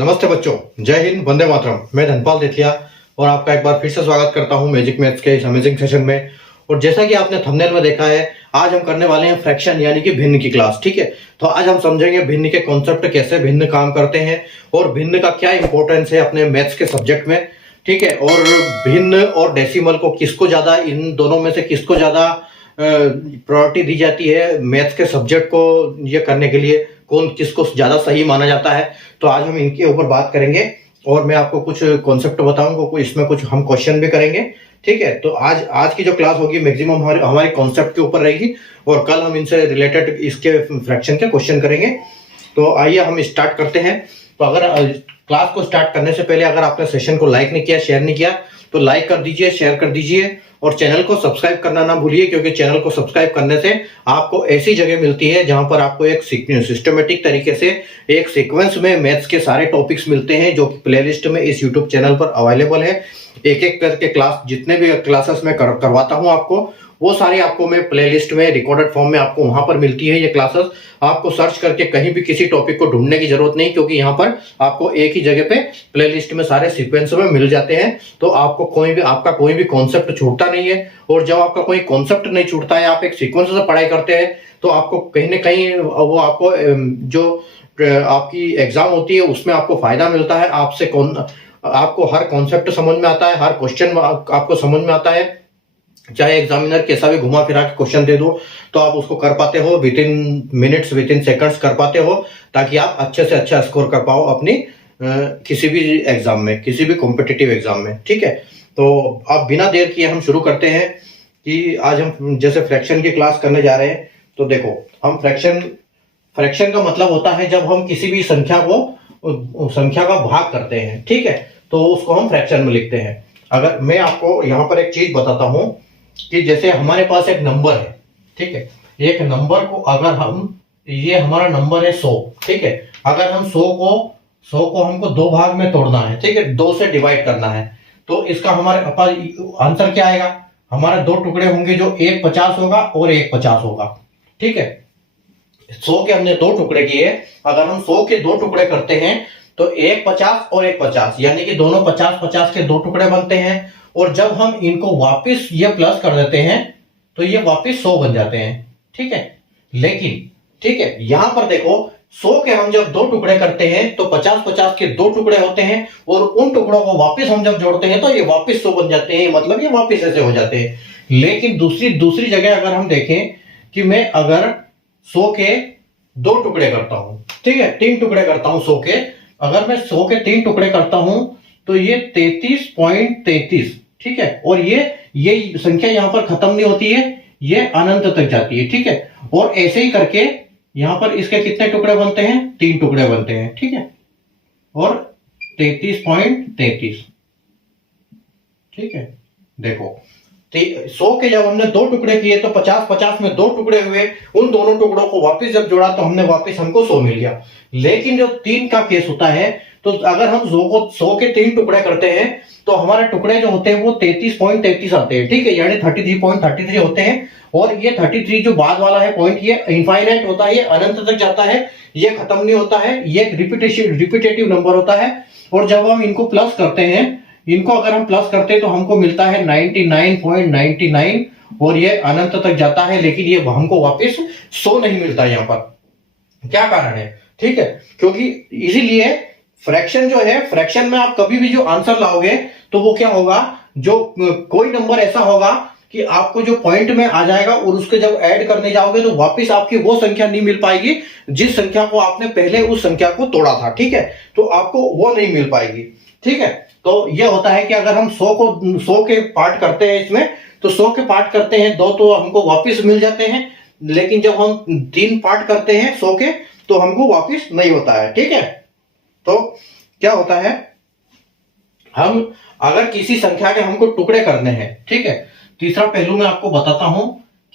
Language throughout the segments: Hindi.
नमस्ते बच्चों, जय हिंद, वंदे मातरम। मैं धनपाल देथिया और आपका एक बार फिर से स्वागत करता हूं मैजिक मैथ्स के इस अमेजिंग सेशन में। और जैसा कि आपने थंबनेल में देखा है, आज हम करने वाले हैं फ्रैक्शन यानी कि भिन्न की क्लास। ठीक है, तो आज हम समझेंगे भिन्न के कॉन्सेप्ट, कैसे भिन्न काम करते हैं और भिन्न का क्या इंपॉर्टेंस है अपने मैथ्स के सब्जेक्ट में। ठीक है, और भिन्न और डेसिमल को किसको ज्यादा, इन दोनों में से किसको ज्यादा प्रायोरिटी दी जाती है मैथ्स के सब्जेक्ट को ये करने के लिए, कौन किसको ज्यादा सही माना जाता है। तो आज हम इनके ऊपर बात करेंगे और मैं आपको कुछ कॉन्सेप्ट बताऊंगा, इसमें कुछ हम क्वेश्चन भी करेंगे। ठीक है, तो आज की जो क्लास होगी मैक्सिमम हमारे कॉन्सेप्ट के ऊपर रहेगी और कल हम इनसे रिलेटेड इसके फ्रैक्शन के क्वेश्चन करेंगे। तो आइए हम स्टार्ट करते हैं। तो अगर क्लास को स्टार्ट करने से पहले अगर आपने सेशन को लाइक नहीं किया, शेयर नहीं किया, तो लाइक कर दीजिए, शेयर कर दीजिए और चैनल को सब्सक्राइब करना ना भूलिए, क्योंकि चैनल को सब्सक्राइब करने से आपको ऐसी जगह मिलती है जहां पर आपको एक सिस्टमेटिक तरीके से एक सीक्वेंस में मैथ्स के सारे टॉपिक्स मिलते हैं, जो प्लेलिस्ट में इस यूट्यूब चैनल पर अवेलेबल है। एक एक करके क्लास, जितने भी क्लासेस में करवाता हूं आपको, वो सारे आपको मैं प्लेलिस्ट में रिकॉर्डेड फॉर्म में आपको वहां पर मिलती है ये क्लासेस। आपको सर्च करके कहीं भी किसी टॉपिक को ढूंढने की जरूरत नहीं, क्योंकि यहाँ पर आपको एक ही जगह पे प्लेलिस्ट में सारे सीक्वेंस में मिल जाते हैं। तो आपको आपका कोई भी कॉन्सेप्ट छूटता नहीं है। और जब आपका कोई कॉन्सेप्ट नहीं छूटता है, आप एक सीक्वेंस से पढ़ाई करते हैं, तो आपको कहीं ना कहीं वो आपको जो आपकी एग्जाम होती है उसमें आपको फायदा मिलता है। आपको हर कॉन्सेप्ट समझ में आता है, हर क्वेश्चन आपको समझ में आता है। चाहे एग्जामिनर कैसा भी घुमा फिरा के क्वेश्चन दे दो, तो आप उसको कर पाते हो with in minutes, with in seconds कर पाते हो, ताकि आप अच्छे से अच्छा स्कोर कर पाओ अपनी किसी भी एग्जाम में, किसी भी कॉम्पिटिटिव एग्जाम में। ठीक है, तो अब बिना देर किए हम शुरू करते हैं कि आज हम जैसे फ्रैक्शन की क्लास करने जा रहे हैं। तो देखो, हम फ्रैक्शन का मतलब होता है जब हम किसी भी संख्या का भाग करते हैं। ठीक है, तो उसको हम फ्रैक्शन में लिखते हैं। अगर मैं आपको यहाँ पर एक चीज बताता हूं कि जैसे हमारे पास एक नंबर है। ठीक है, एक नंबर को अगर ये हमारा नंबर है 100। ठीक है, अगर हम 100 को हमको दो भाग में तोड़ना है, ठीक है, 2 से डिवाइड करना है, तो इसका हमारे पास आंसर क्या आएगा? हमारे दो टुकड़े होंगे, जो एक 50 होगा और एक 50 होगा। ठीक है, 100 के हमने दो टुकड़े किए, अगर हम 100 के दो टुकड़े करते हैं तो एक 50 और एक 50, यानी कि दोनों 50-50 के दो टुकड़े बनते हैं। और जब हम इनको वापस ये प्लस कर देते हैं तो ये वापस 100 बन जाते हैं। ठीक है, लेकिन ठीक है, यहां पर देखो, 100 के हम जब दो टुकड़े करते हैं तो 50-50 के दो टुकड़े होते हैं, और उन टुकड़ों को वापस हम जब जोड़ते हैं तो ये वापस 100 बन जाते हैं, मतलब ये वापस ऐसे हो जाते हैं। लेकिन दूसरी जगह अगर हम देखें कि मैं अगर 100 के दो टुकड़े करता हूं, ठीक है, 3 टुकड़े करता हूं 100 के, अगर मैं 100 के 3 टुकड़े करता हूं तो ये 33.33। ठीक है, और ये संख्या यहां पर खत्म नहीं होती है, ये अनंत तक जाती है। ठीक है, और ऐसे ही करके यहां पर इसके कितने टुकड़े बनते हैं? 3 टुकड़े बनते हैं। ठीक है, और 33.33। ठीक है, देखो, 100 के जब हमने दो टुकड़े किए तो 50-50 में दो टुकड़े हुए, उन दोनों टुकड़ों को वापस जब जोड़ा तो हमको 100 मिल गया। लेकिन जो 3 का केस होता है, तो अगर हम 100 के 3 टुकड़े करते हैं तो हमारे टुकड़े जो होते हैं वो 33.33 आते हैं। ठीक है, यानी 33.33 होते हैं। और ये 33 जो बाद वाला है पॉइंट, ये इनफाइनाइट होता है, ये अनंत तक जाता है, ये खत्म नहीं होता है, ये एक रिपीटेटिव नंबर होता है। और जब हम इनको प्लस करते हैं, इनको अगर हम प्लस करते हैं तो हमको मिलता है 99.99, और ये अनंत तक जाता है, लेकिन ये हमको वापस 100 नहीं मिलता। यहाँ पर क्या कारण है? ठीक है, क्योंकि इसीलिए फ्रैक्शन जो है, फ्रैक्शन में आप कभी भी जो आंसर लाओगे तो वो क्या होगा, जो कोई नंबर ऐसा होगा कि आपको जो पॉइंट में आ जाएगा, और उसके जब ऐड करने जाओगे तो वापस आपकी वो संख्या नहीं मिल पाएगी जिस संख्या को आपने पहले उस संख्या को तोड़ा था। ठीक है, तो आपको वो नहीं मिल पाएगी। ठीक है, तो ये होता है कि अगर हम 100 के पार्ट करते हैं इसमें, तो 100 के पार्ट करते हैं दो तो हमको वापस मिल जाते हैं, लेकिन जब हम 3 पार्ट करते हैं 100 के तो हमको वापस नहीं होता है। ठीक है, तो क्या होता है, हम अगर किसी संख्या के हमको टुकड़े करने हैं, ठीक है, तीसरा पहलू मैं आपको बताता हूं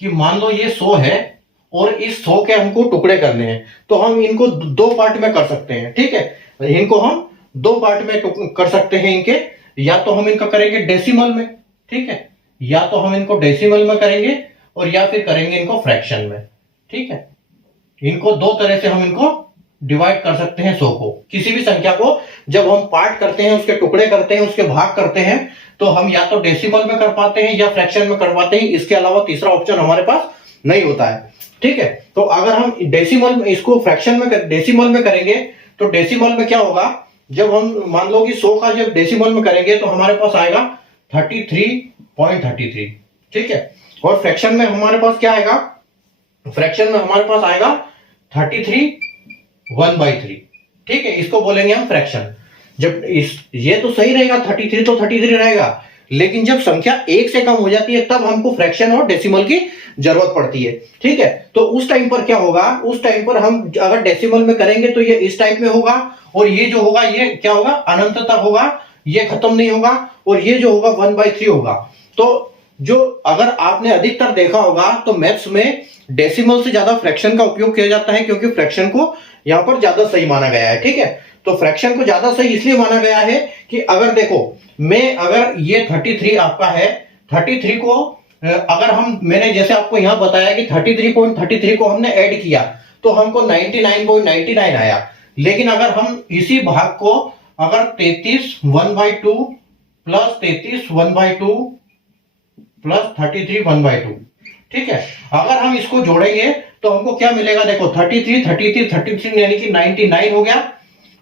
कि मान लो ये 100 है और इस 100 के हमको टुकड़े करने हैं, तो हम इनको 2 पार्ट में कर सकते हैं। ठीक है, इनको हम 2 पार्ट में कर सकते हैं इनके, या तो हम इनका करेंगे डेसिमल में, ठीक है, या तो हम इनको डेसिमल में करेंगे, और या फिर करेंगे इनको फ्रैक्शन में। ठीक है, इनको 2 तरह से हम इनको डिवाइड कर सकते हैं 100 को। किसी भी संख्या को जब हम पार्ट करते हैं, उसके टुकड़े करते हैं, उसके भाग करते हैं, तो हम या तो डेसिमल में कर पाते हैं या फ्रैक्शन में कर पाते हैं। इसके अलावा तीसरा ऑप्शन हमारे पास नहीं होता है। ठीक है, तो अगर हम डेसिमल में इसको फ्रैक्शन में डेसिमल में करेंगे तो डेसिमल में क्या होगा, जब हम मान लो कि 100 का जब डेसिमल में करेंगे तो हमारे पास आएगा 33.33। ठीक है, और फ्रैक्शन में हमारे पास क्या आएगा, फ्रैक्शन में हमारे पास आएगा 33/1/3। ठीक है, इसको बोलेंगे हम फ्रैक्शन। जब ये तो सही रहेगा, 33 तो 33 रहेगा, लेकिन जब संख्या 1 से कम हो जाती है तब हमको फ्रैक्शन और डेसिमल की जरूरत पड़ती है। ठीक है, तो उस टाइम पर क्या होगा, उस टाइम पर हम अगर डेसिमल में करेंगे तो ये इस टाइप में होगा, और ये जो होगा ये क्या होगा, अनंत तक होगा, ये खत्म नहीं होगा, और ये जो होगा 1/3 होगा। तो जो अगर आपने अधिकतर देखा होगा तो मैथ्स में डेसिमल से ज्यादा फ्रैक्शन का उपयोग किया जाता है, क्योंकि फ्रैक्शन को यहां पर ज्यादा सही माना गया है। ठीक है, तो फ्रैक्शन को ज्यादा सही इसलिए माना गया है कि अगर देखो मैं अगर ये 33 आपका है, 33 को अगर हम मैंने जैसे आपको यहां बताया कि 33.33 को हमने ऐड किया तो हमको 99.99 आया। लेकिन अगर हम इसी भाग को अगर 33/1/2 प्लस 33/1/2 प्लस 33/1/2, ठीक है, अगर हम इसको जोड़ेंगे तो हमको क्या मिलेगा, देखो 33 यानी कि 99 हो गया,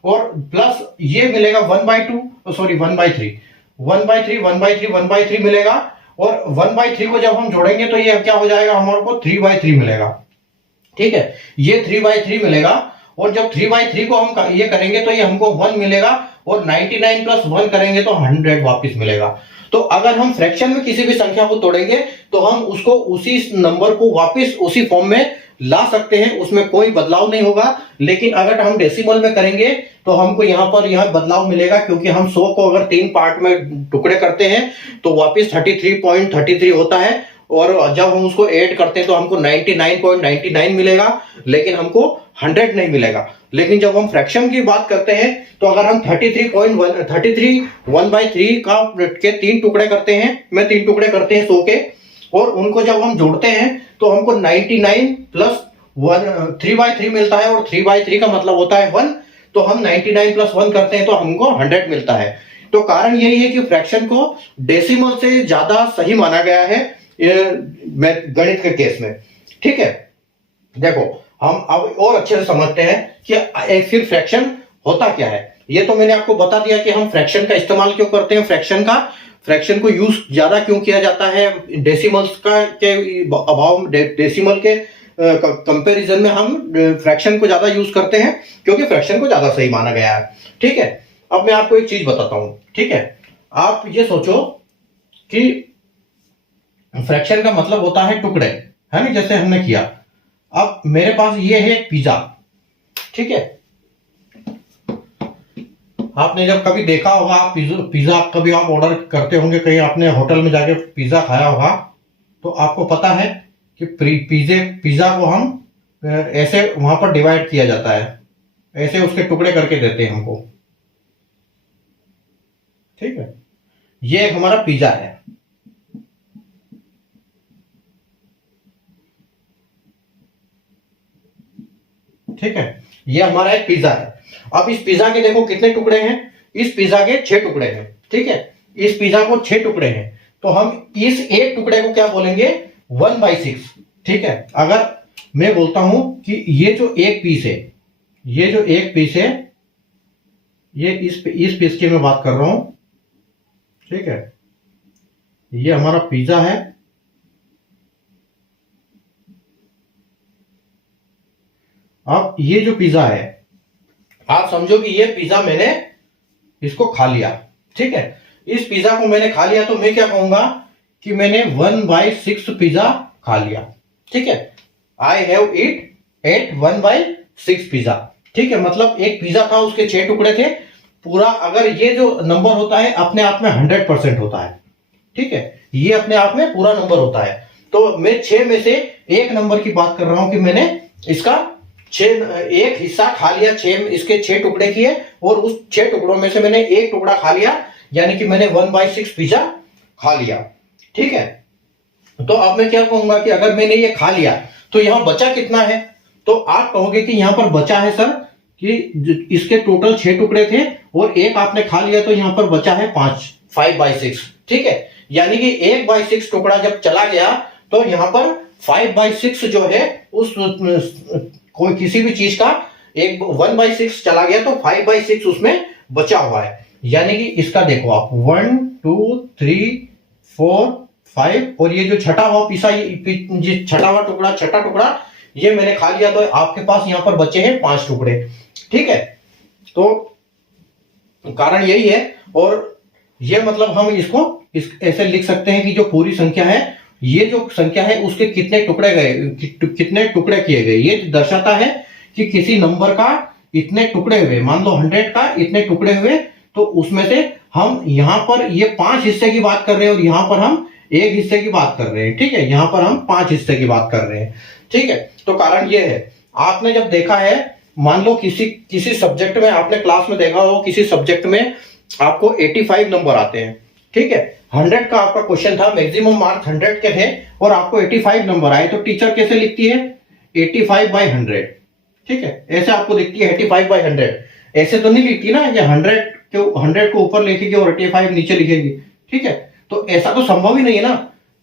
और प्लस ये मिलेगा 1/2 सॉरी 1/3 मिलेगा, और 1/3 को जब हम जोड़ेंगे तो ये क्या हो जाएगा, हमारे को 3/3 मिलेगा। ठीक है, ये 3/3 मिलेगा, और जब 3/3 को हम ये करेंगे तो ये हमको 1 मिलेगा, और 99 प्लस 1 करेंगे तो 100 वापस मिलेगा। तो अगर हम फ्रैक्शन में किसी भी संख्या को तोड़ेंगे तो हम उसको उसी नंबर को वापस उसी फॉर्म में ला सकते हैं, उसमें कोई बदलाव नहीं होगा। लेकिन अगर हम डेसिमल में करेंगे तो हमको यहाँ पर बदलाव मिलेगा, क्योंकि हम 100 को अगर 3 पार्ट में टुकड़े करते हैं तो वापस 33.33 होता है, और जब हम उसको ऐड करते हैं तो हमको 99.99 मिलेगा, लेकिन हमको 100 नहीं मिलेगा। लेकिन जब हम फ्रैक्शन की बात करते हैं तो अगर हम 33 का के 3 टुकड़े करते हैं, मैं 3 टुकड़े करते हैं 100 के, और उनको जब हम जोड़ते हैं तो हमको 99 प्लस 3/3 मिलता है, और 3/3 का मतलब होता है 1, तो हम 99 प्लस 1 करते हैं तो हमको 100 मिलता है। तो कारण यही है कि फ्रैक्शन को डेसिमल से ज्यादा सही माना गया है गणित के केस में। ठीक है, देखो हम अब और अच्छे से समझते हैं कि फिर फ्रैक्शन होता क्या है। ये तो मैंने आपको बता दिया कि हम फ्रैक्शन का इस्तेमाल क्यों करते हैं, फ्रैक्शन को यूज ज्यादा क्यों किया जाता है, डेसिमल्स का के अभाव डेसिमल के कंपैरिजन में हम फ्रैक्शन को ज्यादा यूज करते हैं, क्योंकि फ्रैक्शन को ज्यादा सही माना गया है। ठीक है, अब मैं आपको एक चीज बताता हूं। ठीक है, आप ये सोचो कि फ्रैक्शन का मतलब होता है टुकड़े, है ना, जैसे हमने किया। अब मेरे पास ये है पिज्जा। ठीक है, आपने जब कभी देखा होगा, आप पिज्जा कभी आप ऑर्डर करते होंगे, कहीं आपने होटल में जाके पिज्जा खाया होगा, तो आपको पता है कि पिज्जा को हम ऐसे वहां पर डिवाइड किया जाता है, ऐसे उसके टुकड़े करके देते हैं हमको। ठीक है, ये एक हमारा पिज्जा है। ठीक है, ये हमारा एक पिज्जा है। अब इस पिज्जा के देखो कितने टुकड़े हैं, इस पिज्जा के 6 टुकड़े हैं। ठीक है, इस पिज्जा को 6 टुकड़े हैं, तो हम इस एक टुकड़े को क्या बोलेंगे, 1/6। ठीक है, अगर मैं बोलता हूं कि ये जो एक पीस है, ये जो एक पीस है, ये इस पीस की मैं बात कर रहा हूं। ठीक है, ये हमारा पिज्जा है, अब ये जो पिज्जा है, आप समझो कि ये पिज्जा मैंने इसको खा लिया। ठीक है, इस पिज्जा को मैंने खा लिया तो मैं क्या कहूंगा कि मैंने 1/6 पिज्जा खा लिया। ठीक है, आई हैव एट 1/6 पिज्जा। ठीक है, मतलब एक पिज्जा था, उसके 6 टुकड़े थे पूरा। अगर ये जो नंबर होता है अपने आप में 100% होता है। ठीक है, ये अपने आप में पूरा नंबर होता है। तो मैं 6 में से एक नंबर की बात कर रहा हूं कि मैंने इसका एक हिस्सा खा लिया, इसके 6 टुकड़े किए, और उस 6 टुकड़ों में से मैंने एक टुकड़ा खा लिया, यानी कि मैंने 1/6 पिज्जा खा लिया। ठीक है, तो अब मैं क्या कहूंगा कि अगर मैंने ये खा लिया तो यहां बचा कितना है, तो आप कहोगे कि यहां पर बचा है सर इसके टोटल 6 टुकड़े थे और एक आपने खा लिया, तो यहाँ पर बचा है 5/6। ठीक है, यानी कि 1/6 टुकड़ा जब चला गया तो यहाँ पर 5/6 जो है उस कोई किसी भी चीज का 1/6 चला गया तो 5/6 उसमें बचा हुआ है। यानी कि इसका देखो आप 1 2 3 4 5 और ये जो छठा हुआ पीसा, ये छठा हुआ टुकड़ा, छठा टुकड़ा ये मैंने खा लिया, तो आपके पास यहां पर बचे हैं 5 टुकड़े। ठीक है, तो कारण यही है। और ये मतलब हम इसको ऐसे लिख सकते हैं कि जो पूरी संख्या है, ये जो संख्या है उसके कितने टुकड़े गए, कितने टुकड़े किए गए, ये दर्शाता है कि किसी नंबर का इतने टुकड़े हुए। मान लो 100 का इतने टुकड़े हुए, तो उसमें से हम यहां पर ये 5 हिस्से की बात कर रहे हैं और यहां पर हम एक हिस्से की बात कर रहे हैं। ठीक है, यहां पर हम 5 हिस्से की बात कर रहे हैं। ठीक है, तो कारण ये है, आपने जब देखा है, मान लो किसी सब्जेक्ट में आपने क्लास में देखा हो, किसी सब्जेक्ट में आपको 85 नंबर आते हैं। ठीक है, 100 का आपका क्वेश्चन था, मैक्सिमम मार्क्स 100 के थे और आपको 85 नंबर आए, तो टीचर कैसे लिखती है? 85/100। ठीक है, ऐसे आपको लिखती है 85/100। ऐसे तो नहीं लिखती ना, ये 100 को ऊपर लिखेगी और 85 नीचे लिखेगी। ठीक है, तो ऐसा तो संभव ही नहीं है ना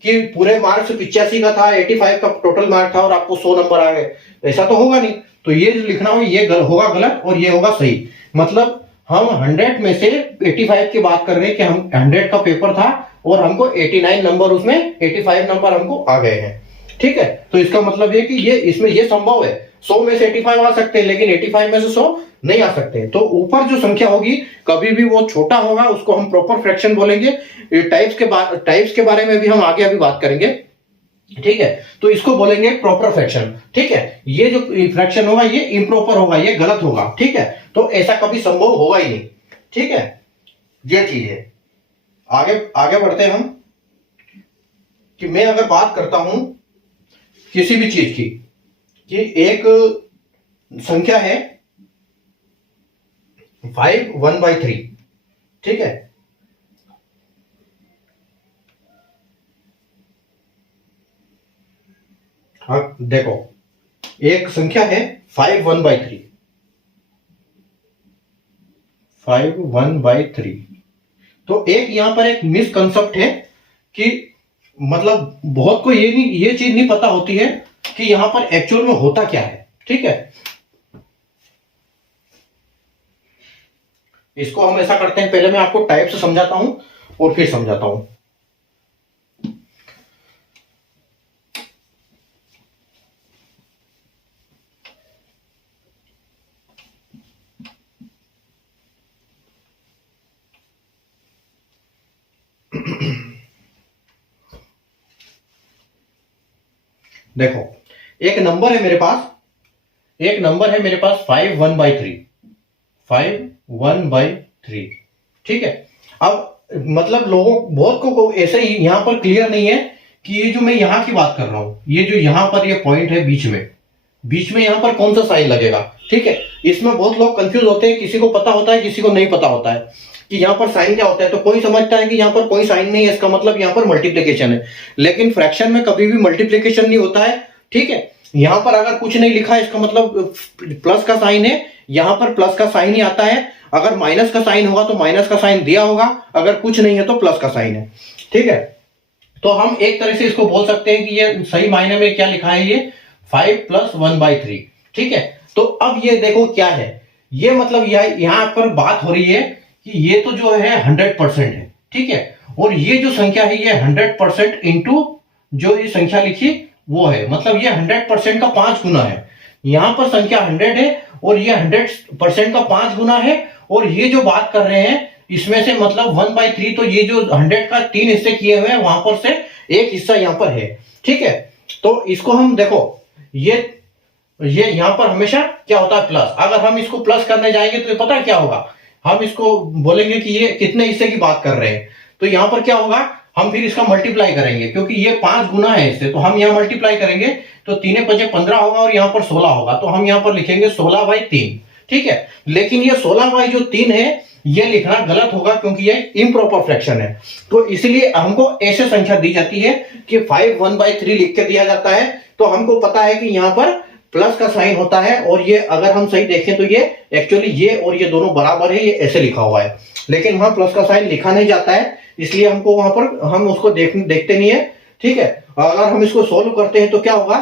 कि पूरे मार्क्स 85 का था, 85 का टोटल मार्क था और आपको 100 नंबर आ गए, ऐसा तो होगा नहीं। तो ये जो लिखना हो ये होगा गलत और ये होगा सही। मतलब हम 100 में से 85 की बात कर रहे हैं कि हम 100 का पेपर था और हमको 89 नंबर, उसमें 85 नंबर हमको आ गए हैं। ठीक है, तो इसका मतलब है कि ये इसमें ये संभव है, 100 में से 85 आ सकते हैं, लेकिन 85 में से 100 नहीं आ सकते। तो ऊपर जो संख्या होगी कभी भी वो छोटा होगा, उसको हम प्रॉपर फ्रैक्शन बोलेंगे। टाइप्स के बारे में भी हम आगे अभी बात करेंगे। ठीक है, तो इसको बोलेंगे प्रॉपर फ्रैक्शन। ठीक है, ये जो फ्रैक्शन होगा ये इम्प्रॉपर होगा, ये गलत होगा। ठीक है, तो ऐसा कभी संभव होगा ही नहीं। ठीक है, ये चीज है। आगे आगे बढ़ते हैं हम, कि मैं अगर बात करता हूं किसी भी चीज की, कि एक संख्या है 5 1/3। ठीक है, हाँ देखो, एक संख्या है 5 1/3, 5 1/3। तो एक यहां पर एक मिसकंसेप्ट है कि मतलब बहुत को ये चीज नहीं पता होती है कि यहां पर एक्चुअल में होता क्या है। ठीक है, इसको हम ऐसा करते हैं, पहले मैं आपको टाइप से समझाता हूं और फिर समझाता हूं। देखो, एक नंबर है मेरे पास, 5 1/3, 5 1/3। ठीक है, अब मतलब लोगों बहुत को ऐसे ही यहां पर क्लियर नहीं है कि ये जो मैं यहां की बात कर रहा हूं, ये जो यहां पर ये पॉइंट है बीच में यहां पर कौन सा साइन लगेगा। ठीक है, इसमें बहुत लोग कंफ्यूज होते हैं, किसी को पता होता है, किसी को नहीं पता होता है कि यहाँ पर साइन क्या होता है। तो कोई समझता है कि यहाँ पर कोई साइन नहीं है, इसका मतलब यहाँ पर मल्टीप्लिकेशन है, लेकिन फ्रैक्शन में कभी भी मल्टीप्लिकेशन नहीं होता है। ठीक है, यहाँ पर अगर कुछ नहीं लिखा है इसका मतलब प्लस का साइन है, यहाँ पर प्लस का साइन ही आता है। अगर माइनस का साइन होगा तो माइनस का साइन दिया होगा, अगर कुछ नहीं है तो प्लस का साइन है। ठीक है, तो हम एक तरह से इसको बोल सकते हैं कि ये सही मायने में क्या लिखा है, ये 5 + 1/3। ठीक है, तो अब ये देखो क्या है, ये मतलब यहां पर बात हो रही है कि ये तो जो है 100% है। ठीक है, और ये जो संख्या है ये 100% इंटू जो ये संख्या लिखी वो है, मतलब ये 100% का 5 गुना है। यहां पर संख्या 100 है और ये 100% का 5 गुना है। और ये जो बात कर रहे हैं इसमें से मतलब 1/3, तो ये जो 100 का 3 हिस्से किए हुए हैं वहां पर से एक हिस्सा यहां पर है। ठीक है, तो इसको हम देखो, ये यहां पर हमेशा क्या होता है प्लस। अगर हम इसको प्लस करने जाएंगे तो ये पता है क्या होगा, हम इसको बोलेंगे कि ये कितने हिस्से की बात कर रहे हैं, तो यहां पर क्या होगा, हम फिर इसका मल्टीप्लाई करेंगे, क्योंकि ये 5 गुना है इससे, तो हम यहाँ मल्टीप्लाई करेंगे तो 3 × 5 = 15 होगा और यहाँ पर 16 होगा, तो हम यहाँ पर लिखेंगे 16/3। ठीक है, लेकिन ये 16/3 है ये लिखना गलत होगा क्योंकि ये इम्प्रॉपर फ्रैक्शन है। तो इसलिए हमको ऐसे संख्या दी जाती है कि 5 1/3 लिख के दिया जाता है, तो हमको पता है कि यहाँ पर प्लस का साइन होता है, और ये अगर हम सही देखें तो ये एक्चुअली ये और ये दोनों बराबर है, ये ऐसे लिखा हुआ है, लेकिन वहां प्लस का साइन लिखा नहीं जाता है, इसलिए हमको वहां पर हम उसको देखते नहीं है। ठीक है, अगर हम इसको सोल्व करते हैं तो क्या होगा,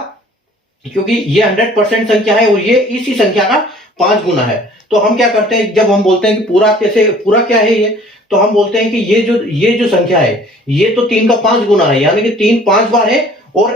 क्योंकि ये 100% संख्या है और ये इसी संख्या का 5 गुना है, तो हम क्या करते हैं, जब हम बोलते हैं कि पूरा कैसे, पूरा क्या है ये, तो हम बोलते हैं कि ये जो संख्या है ये तो 3 का 5 गुना है, यानी कि 3 5 बार है, और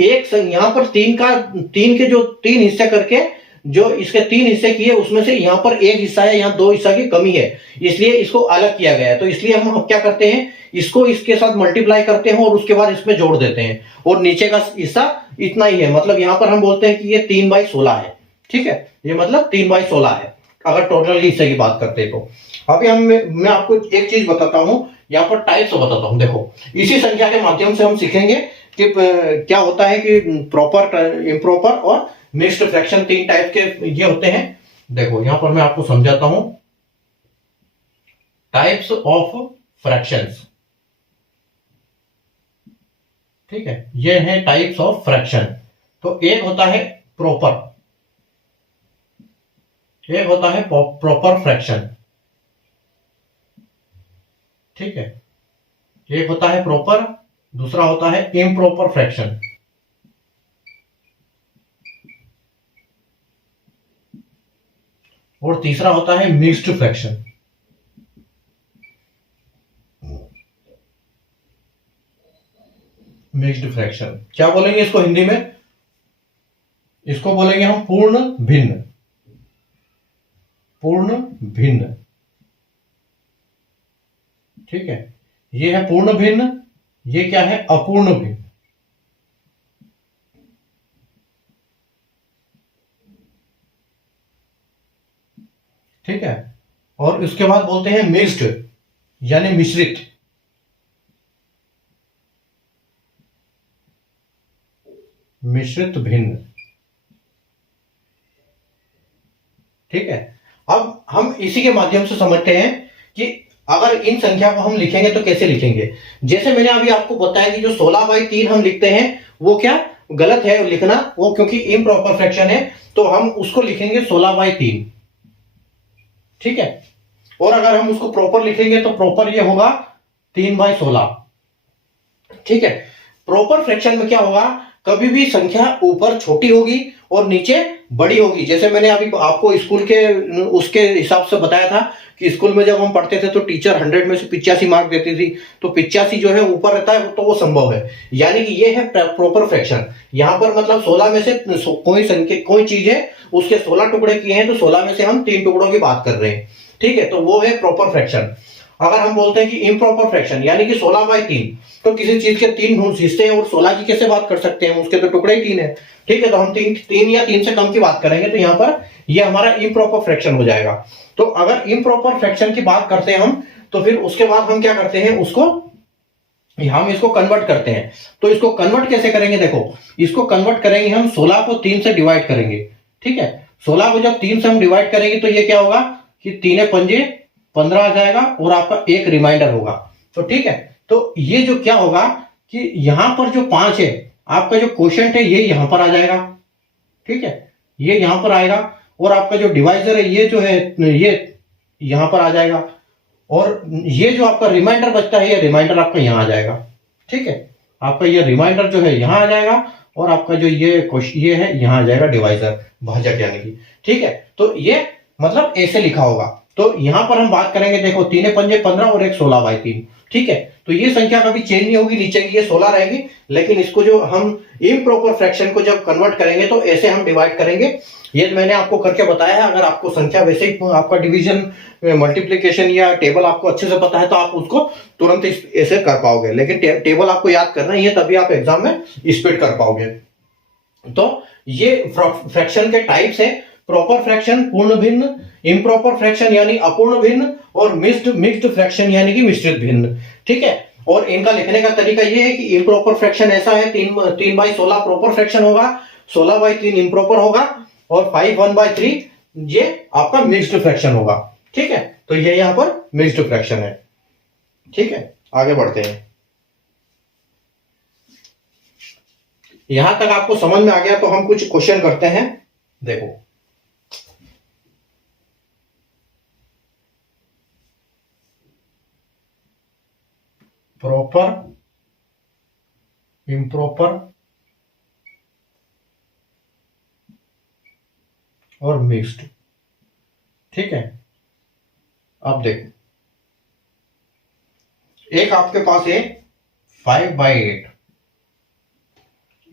एक यहाँ पर 3 के जो 3 हिस्से करके जो इसके 3 हिस्से किए उसमें से यहाँ पर एक हिस्सा है, यहाँ 2 हिस्सा की कमी है, इसलिए इसको अलग किया गया है। तो इसलिए हम क्या करते हैं, इसको इसके साथ मल्टीप्लाई करते हैं और उसके बाद इसमें जोड़ देते हैं, और नीचे का हिस्सा इतना ही है, मतलब यहाँ पर हम बोलते हैं कि ये 3/16 है। ठीक है, ये मतलब 3/16 है अगर टोटल हिस्से की बात करते हैं तो। अभी मैं आपको एक चीज बताता हूं, यहाँ पर टाइप्स बताता हूं। देखो, इसी संख्या के माध्यम से हम सीखेंगे कि क्या होता है कि प्रॉपर, इम्प्रॉपर और मिक्स्ड फ्रैक्शन 3 टाइप के ये होते हैं। देखो यहां पर मैं आपको समझाता हूं, टाइप्स ऑफ फ्रैक्शंस। ठीक है, ये है टाइप्स ऑफ फ्रैक्शन। तो एक होता है प्रॉपर, एक होता है प्रॉपर फ्रैक्शन। ठीक है, एक होता है प्रॉपर, दूसरा होता है इम्प्रॉपर फ्रैक्शन, और तीसरा होता है मिक्स्ड फ्रैक्शन। मिक्स्ड फ्रैक्शन क्या बोलेंगे इसको हिंदी में, इसको बोलेंगे हम पूर्ण भिन्न, पूर्ण भिन्न। ठीक है, ये है पूर्ण भिन्न, ये क्या है, अपूर्ण भिन्न। ठीक है, और उसके बाद बोलते हैं मिक्स्ड, यानी मिश्रित। मिश्रित भिन्न। ठीक है, अब हम इसी के माध्यम से समझते हैं कि अगर इन संख्या को हम लिखेंगे तो कैसे लिखेंगे। जैसे मैंने अभी आपको बताया कि जो 16/3 हम लिखते हैं वो क्या गलत है लिखना, वो क्योंकि इम्प्रॉपर फ्रैक्शन है, तो हम उसको लिखेंगे 16/3। ठीक है, और अगर हम उसको प्रॉपर लिखेंगे तो प्रॉपर ये होगा 3/16। ठीक है, प्रॉपर फ्रैक्शन में क्या होगा, कभी भी संख्या ऊपर छोटी होगी और नीचे बड़ी होगी। जैसे मैंने अभी आपको स्कूल के उसके हिसाब से बताया था कि स्कूल में जब हम पढ़ते थे तो टीचर 100 में से 85 मार्क देती थी, तो 85 जो है ऊपर रहता है, तो वो संभव है। यानी कि ये है प्रॉपर फ्रैक्शन। यहाँ पर मतलब 16 में से कोई संख्या, कोई चीज है, उसके 16 टुकड़े किए हैं, तो 16 में से हम 3 टुकड़ों की बात कर रहे हैं। ठीक है, तो वो है प्रॉपर फ्रैक्शन। अगर हम बोलते हैं कि इम्प्रॉपर फ्रैक्शन, यानी कि 16/3, तो किसी चीज के 3 हिस्से हैं और 16 की कैसे बात कर सकते हैं, उसके तो टुकड़े ही 3 है। ठीक है, तो हम 3 या 3 से कम की बात करेंगे, तो यहाँ पर ये हमारा इम्प्रॉपर फ्रैक्शन हो जाएगा। तो अगर इम्प्रॉपर फ्रैक्शन की बात करते हैं हम, तो फिर उसके बाद हम क्या करते हैं, उसको हम इसको कन्वर्ट करते हैं। तो इसको कन्वर्ट कैसे करेंगे, देखो इसको कन्वर्ट करेंगे हम, 16 को 3 से डिवाइड करेंगे। ठीक है, 16 को जब 3 से हम डिवाइड करेंगे तो ये क्या होगा कि 3 पंजे 15 आ जाएगा, और आपका एक रिमाइंडर होगा। तो ठीक है, तो ये जो क्या होगा कि यहां पर जो 5 है, आपका जो क्वोशिएंट है ये यहां पर आ जाएगा। ठीक है, ये यहां पर आएगा, और आपका जो डिवाइजर है ये जो है ये यहां पर आ जाएगा, और ये जो आपका रिमाइंडर बचता है, ये रिमाइंडर आपका यहां आ जाएगा। ठीक है, आपका ये रिमाइंडर जो है यहां आ जाएगा, और आपका जो ये है यहां आ जाएगा डिवाइजर, भाजक यानी कि। ठीक है, तो ये मतलब ऐसे लिखा होगा। तो यहां पर हम बात करेंगे, देखो 3 पंजे 15 और एक 16/3। ठीक है, तो ये संख्या कभी चेंज नहीं होगी, नीचे की ये 16 रहेगी, लेकिन इसको जो हम इम्प्रॉपर फ्रैक्शन को जब कन्वर्ट करेंगे तो ऐसे हम डिवाइड करेंगे। ये मैंने आपको करके बताया है। अगर आपको संख्या वैसे ही आपका डिवीजन, मल्टीप्लीकेशन या टेबल आपको अच्छे से पता है तो आप उसको तुरंत ऐसे कर पाओगे, लेकिन टेबल आपको याद करना ही है, तभी आप एग्जाम में स्पीड कर पाओगे। तो ये फ्रैक्शन के टाइप्स है, प्रॉपर फ्रैक्शन पूर्ण भिन्न, इम्प्रॉपर फ्रैक्शन यानी अपूर्ण भिन्न, और मिक्स्ड फ्रैक्शन यानी कि मिश्रित भिन्न। ठीक है, और इनका लिखने का तरीका ये है कि इम्प्रॉपर फ्रैक्शन ऐसा है, 3/16 प्रॉपर फ्रैक्शन होगा, 16/3 इम्प्रॉपर होगा, और 5/1/3 ये आपका मिक्स्ड फ्रैक्शन होगा। ठीक है, तो ये यहां पर मिक्स्ड फ्रैक्शन है। ठीक है, आगे बढ़ते हैं। यहां तक आपको समझ में आ गया तो हम कुछ क्वेश्चन करते हैं। देखो, प्रॉपर, इम्प्रॉपर और मिक्स्ड। ठीक है, अब देखो, एक आपके पास है 5/8,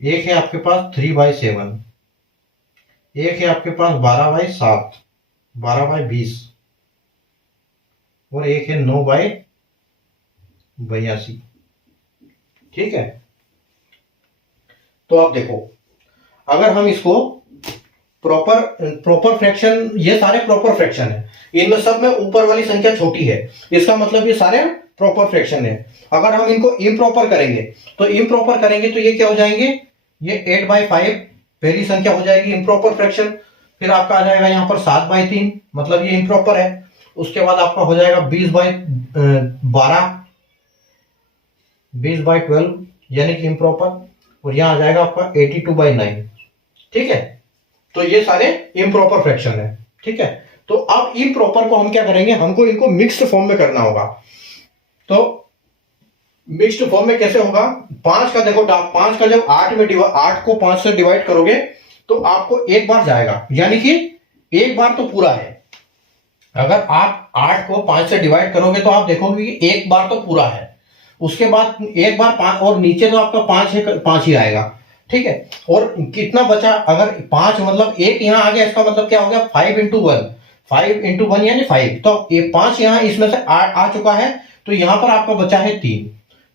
एक है आपके पास 3/7, एक है आपके पास 12/7, 12/20 और एक है 9/82। ठीक है, तो आप देखो, अगर हम इसको प्रॉपर फ्रैक्शन, ये सारे प्रॉपर फ्रैक्शन है, इनमें सब में ऊपर वाली संख्या छोटी है, इसका मतलब ये सारे प्रॉपर फ्रैक्शन है। अगर हम इनको इम्प्रॉपर करेंगे तो ये क्या हो जाएंगे, ये 8/5 पहली संख्या हो जाएगी इम्प्रॉपर फ्रैक्शन। फिर आपका आ जाएगा यहाँ पर 7/3, मतलब ये इम्प्रॉपर है। उसके बाद आपका हो जाएगा 20/12, 20/12 यानी कि इम्प्रॉपर, और यहां आ जाएगा आपका 82/9। ठीक है, तो ये सारे इम्प्रॉपर फ्रैक्शन है। ठीक है, तो अब इम्प्रॉपर को हम क्या करेंगे, हमको इनको मिक्स्ड फॉर्म में करना होगा। तो मिक्स्ड फॉर्म में कैसे होगा, 5 का देखो, 5 का जब 8 को 5 से डिवाइड करोगे तो आपको एक बार जाएगा, यानी कि एक बार तो पूरा है। अगर आप 8 को 5 से डिवाइड करोगे तो आप देखोगे कि एक बार तो पूरा है, उसके बाद एक बार 5, और नीचे तो आपका 5 है, 5 ही आएगा। ठीक है, और कितना बचा, अगर 5 मतलब एक यहां आ गया, इसका मतलब क्या हो गया, 5 × 1 यानी 5, तो ये 5 यहां इसमें से आ चुका है, तो यहां पर आपका बचा है 3।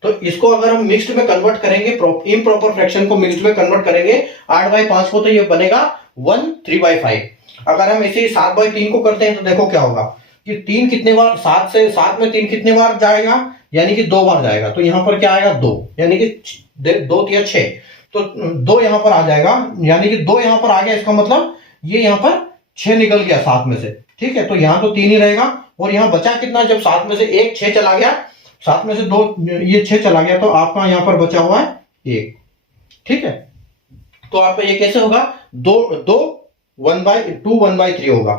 तो इसको अगर हम मिक्स्ड में कन्वर्ट करेंगे, इम्प्रॉपर फ्रैक्शन को मिक्स्ड में कन्वर्ट करेंगे 8/5 को, तो ये बनेगा 1 3/5। अगर हम इसे 7/3 को करते हैं तो देखो क्या होगा कि 3 कितने बार, 7 में 3 कितने बार जाएगा, यानी कि 2 बार जाएगा, तो यहां पर क्या आएगा 2, यानी कि 2 3 6, तो 2 यहां पर आ जाएगा, यानी कि 2 यहां पर आ गया, इसका मतलब ये यहां पर 6 निकल गया 7 में से। ठीक है, तो यहां तो 3 ही रहेगा, और यहां बचा कितना, जब 7 में से 1 6 चला गया, 7 में से 2 ये 6 चला गया, तो आपका यहां पर बचा हुआ है 1। ठीक है, तो आपका ये कैसे होगा, 1/2 1/3 होगा।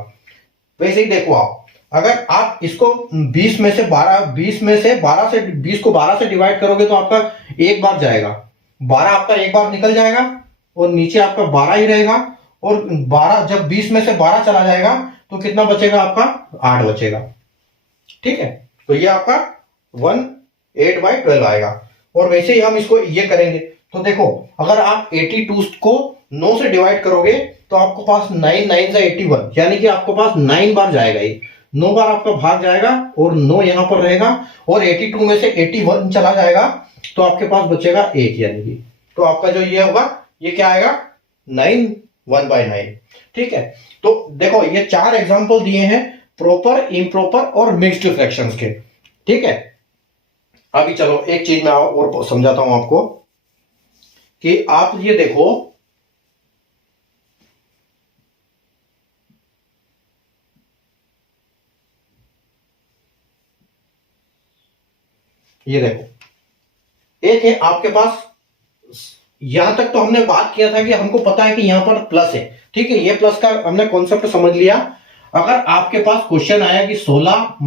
वैसे ही देखो आप, अगर आप इसको 20 में से 12 से डिवाइड करोगे तो आपका एक बार जाएगा, 12 आपका एक बार निकल जाएगा, और नीचे आपका 12 ही रहेगा, और 12 जब 20 में से 12 चला जाएगा तो कितना बचेगा, आपका 8 बचेगा। ठीक है, तो ये आपका 8/12 आएगा। और वैसे ही हम इसको ये करेंगे, तो देखो, अगर आप 82 को 9 से डिवाइड करोगे तो आपको पास 9 9 से 81, यानी कि आपको पास 9 बार जाएगा, ये 9 बार आपका भाग जाएगा, और 9 यहां पर रहेगा, और 82 में से 81 चला जाएगा, तो आपके पास बचेगा 1, यानी कि, तो आपका जो ये होगा, ये क्या आएगा, 9 1/9। ठीक है, तो देखो, ये 4 एग्जांपल दिए हैं प्रॉपर, इम्प्रॉपर और मिक्स्ड फ्रैक्शंस के। ठीक है, अभी चलो एक चीज मैं और समझाता हूं आपको, कि आप ये देखो, ये देखो, एक है आपके पास, यहां तक तो हमने बात किया था कि हमको पता है कि यहां पर प्लस है। ठीक है, ये प्लस का हमने कॉन्सेप्ट समझ लिया। अगर आपके पास क्वेश्चन आया कि 16 -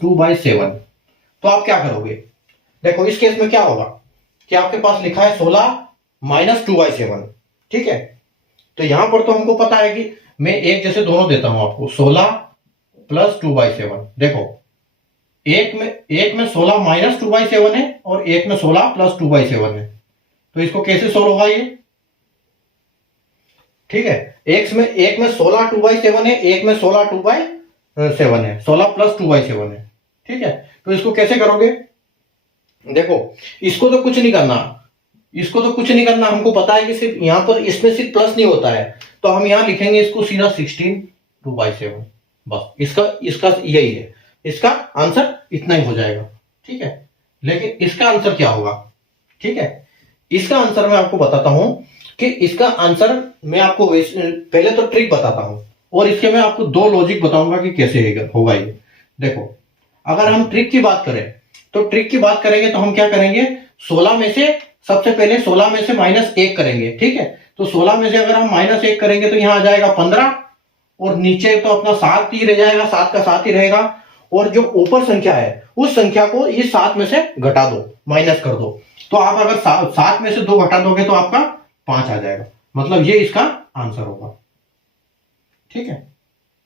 2/7, तो आप क्या करोगे, देखो इस केस में क्या होगा कि आपके पास लिखा है 16 - 2/7। ठीक है, तो यहां पर तो हमको पता है कि मैं एक जैसे दोनों देता हूं आपको, 16 + 2/7। देखो, एक में 16 - 2/7 है, और एक में 16 + 2/7 है, तो इसको कैसे सोल्व होगा ये। ठीक है, एक में 16 2/7 है, एक में 16 2/7 है, 16 + 2/7 है। ठीक है, तो इसको कैसे करोगे, देखो, इसको तो कुछ नहीं करना, हमको पता है कि सिर्फ यहां पर इसमें सिर्फ प्लस नहीं होता है, तो हम यहां लिखेंगे इसको सीधा 16 2/7, बस इसका यही है, इसका आंसर इतना ही हो जाएगा। ठीक है, लेकिन इसका आंसर क्या होगा, ठीक है, इसका आंसर मैं आपको बताता हूं, कि इसका आंसर मैं आपको पहले तो ट्रिक बताता हूं, और इसके मैं आपको 2 लॉजिक बताऊंगा कि कैसे होगा ये। देखो, अगर हम ट्रिक की बात करें तो हम क्या करेंगे, 16 में से सबसे पहले 16 में से -1 करेंगे, ठीक है। तो 16 में से अगर हम -1 करेंगे तो यहाँ आ जाएगा 15, और नीचे तो अपना 7 ही रह जाएगा, 7 का 7 ही रहेगा, और जो ऊपर संख्या है उस संख्या को इस 7 में से घटा दो, माइनस कर दो। तो आप अगर 7 में से 2 घटा दोगे तो आपका 5 आ जाएगा, मतलब ये इसका आंसर होगा, ठीक है,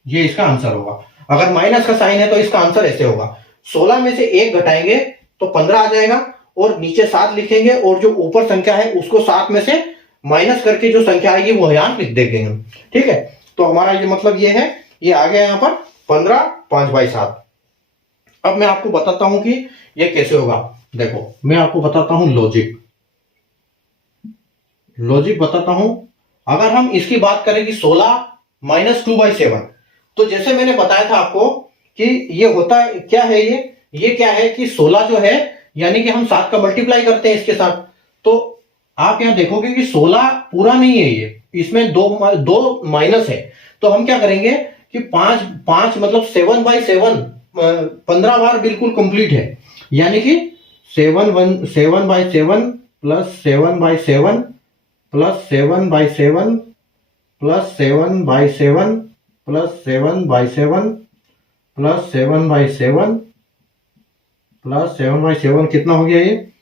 ये इसका आंसर होगा। अगर माइनस का साइन है तो इसका आंसर ऐसे होगा, 16 में से 1 घटाएंगे तो 15 आ जाएगा, और नीचे 7 लिखेंगे, और जो ऊपर संख्या है उसको 7 में से माइनस करके जो संख्या आएगी वो यहां लिख देंगे हम, ठीक है। तो हमारा ये मतलब ये है, ये आ गया यहां पर 15 5/7। अब मैं आपको बताता हूं कि ये कैसे होगा। देखो मैं आपको बताता हूं लॉजिक बताता हूं। अगर हम इसकी बात करें कि 16 -2/7, तो जैसे मैंने बताया था आपको कि ये होता क्या है, ये क्या है कि 16 जो है यानी कि हम 7 का मल्टीप्लाई करते हैं इसके साथ। तो आप यहां देखोगे कि 16 पूरा नहीं है, ये इसमें दो माइनस है। तो हम क्या करेंगे कि 5 मतलब 7/7 15 बार बिल्कुल कंप्लीट है, यानी कि 7/7 plus 7/7 plus 7/7 plus 7/7 plus 7/7 plus 7/7 plus 7/7 कितना हो गया, ये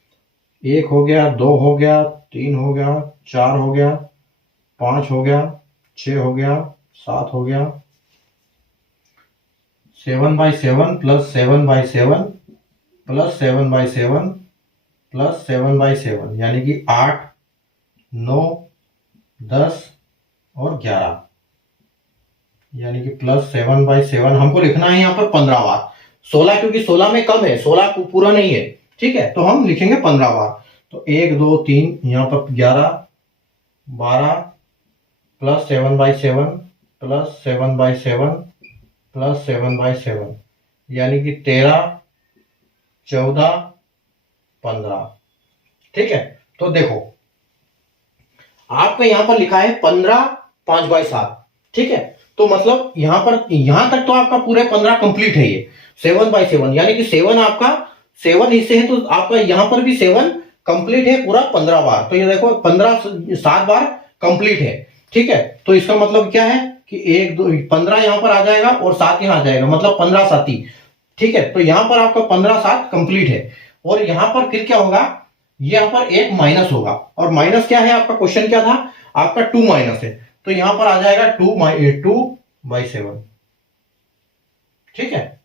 1 हो गया, 2 हो गया, 3 हो गया, 4 हो गया, 5 हो गया, 6 हो गया, 7 हो गया, 7/7 प्लस 7/7 प्लस 7/7 प्लस 7/7 यानी कि 8 9 10 और 11, यानी कि प्लस 7/7 हमको लिखना है यहाँ पर 15 बार। 16 क्योंकि 16 में कम है, 16 पूरा नहीं है, ठीक है, तो हम लिखेंगे 15 बार। तो 1 2 3 यहाँ पर 11 12 प्लस 7/7 प्लस 7/7 प्लस 7/7 यानी कि 13 14 15, ठीक है। तो देखो आपका यहां पर लिखा है 15 5/7, ठीक है। तो मतलब यहां पर यहां तक तो आपका पूरे 15 कंप्लीट है, ये 7/7 यानी कि 7 आपका 7 हिस्से है, तो आपका यहां पर भी 7 कंप्लीट है पूरा 15 बार। तो ये देखो 15 7 बार कंप्लीट है, ठीक है। तो इसका मतलब क्या है कि 1 2 15 यहां पर आ जाएगा और 7 यहां आ जाएगा, मतलब 15 7 ही, ठीक है। तो यहां पर आपका 15 7 कंप्लीट है, और यहां पर फिर क्या होगा, यहां पर एक माइनस होगा, और माइनस क्या है, आपका क्वेश्चन क्या था, आपका 2 माइनस है, तो यहां पर आ जाएगा 2/7, ठीक है।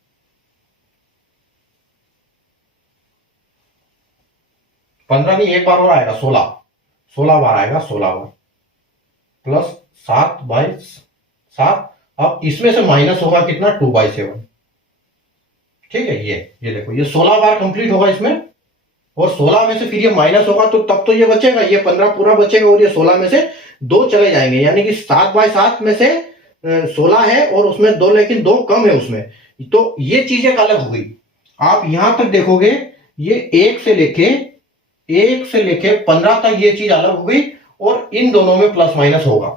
15 नहीं, एक बार और आएगा, 16 बार आएगा, 16 बार प्लस 7/7। अब इसमें से माइनस होगा कितना, 2/7, ठीक है। ये देखो ये 16 बार कंप्लीट होगा इसमें, और 16 में से फिर ये माइनस होगा, तो तब तो ये बचेगा, ये 15 पूरा बचेगा, और ये 16 में से 2 चले जाएंगे, यानी कि 7/7 में से 16 है, और उसमें 2 लेकिन 2 कम है उसमें, तो ये चीज एक अलग हो गई। आप यहां तक देखोगे ये 1 से लेके 15 तक ये चीज अलग हो गई, और इन दोनों में प्लस माइनस होगा।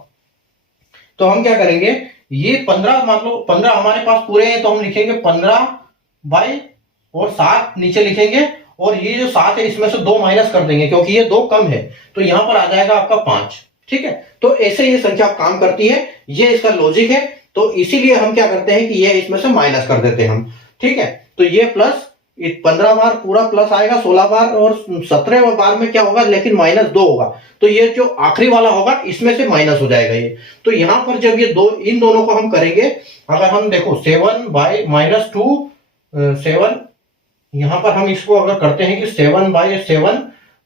तो हम क्या करेंगे, ये 15 मतलब 15 हमारे पास पूरे हैं, तो हम लिखेंगे 15 और 7 नीचे लिखेंगे, और ये जो 7 है इसमें से 2 माइनस कर देंगे क्योंकि ये 2 कम है, तो यहां पर आ जाएगा आपका 5, ठीक है। तो ऐसे ये संख्या काम करती है, ये इसका लॉजिक है। तो इसीलिए हम क्या करते हैं कि ये इसमें से माइनस कर देते हैं हम, ठीक है। तो ये प्लस 15 बार पूरा प्लस आएगा, 16 बार और 17 बार में क्या होगा, लेकिन -2 होगा, तो ये जो आखिरी वाला होगा इसमें से माइनस हो जाएगा ये। तो यहां पर जब ये दो इन दोनों को हम करेंगे, अगर हम देखो 7/-2 7, यहां पर हम इसको अगर करते हैं कि 7/7